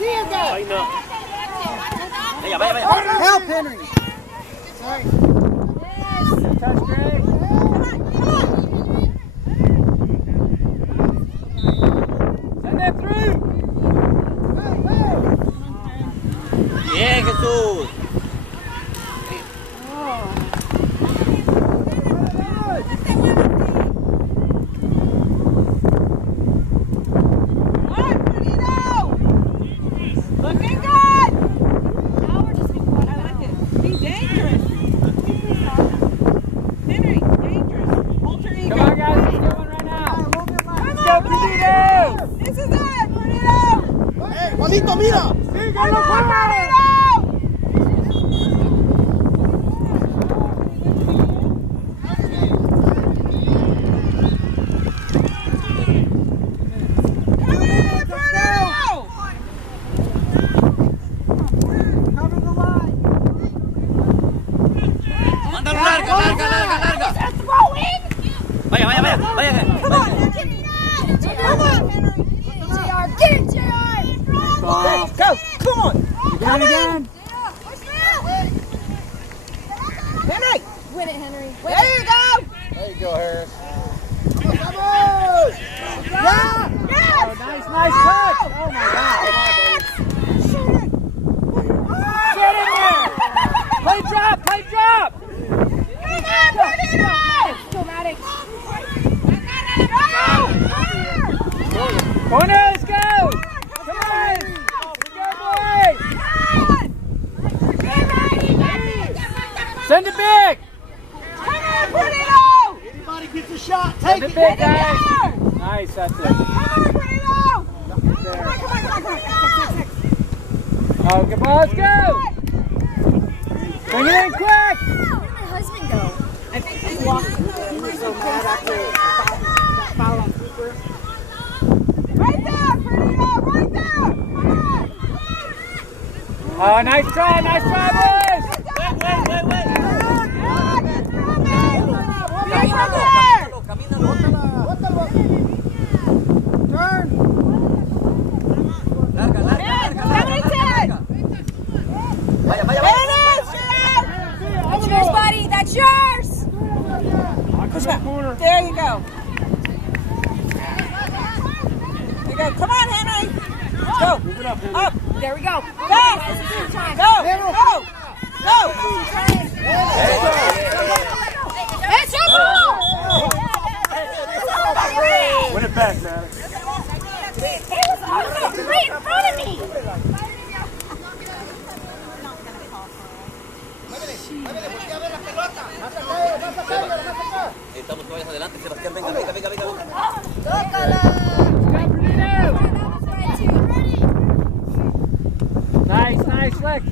Ay, no. Vaya, vaya, vaya. Help, Henry. Sorry. Touch, Greg. Send it through. Bien, Jesús. Juanito, mira. ¡Síguelo, Juan! Mándalo larga, larga, larga, larga. Vaya, vaya, vaya, vaya. Come on, Henry. Get it, JR. Go. Come on. Again, again. Henry. Win it, Henry. There you go. There you go, Harris. Come on. Yeah. Oh, nice, nice touch. Oh, my God. Get in there. Play drop, play drop. Corner, let's go. Come on. Go, boys. Send it big. Anybody gets a shot, Send take it it. big, guys. Nice, that's it. Oh, good ball, let's go. Bring it in quick. Where did my husband go? I think he walked. He was so mad after that foul on Cooper. Right there, Fernando, right there. Oh, nice try, boys. Wait. Turn. Larga, larga, larga, larga. Vaya, vaya, vaya. That's yours, buddy. That's yours. Push that corner. There you go. There you go. Come on, Henry. Go. Move it up, Henry. Up. There we go. Fast. Go. Go. It's your ball. Win it back, man. It was right in front of me. Estamos todos adelante, Sebastián, venga, venga, venga, venga. Nice, nice, Lick.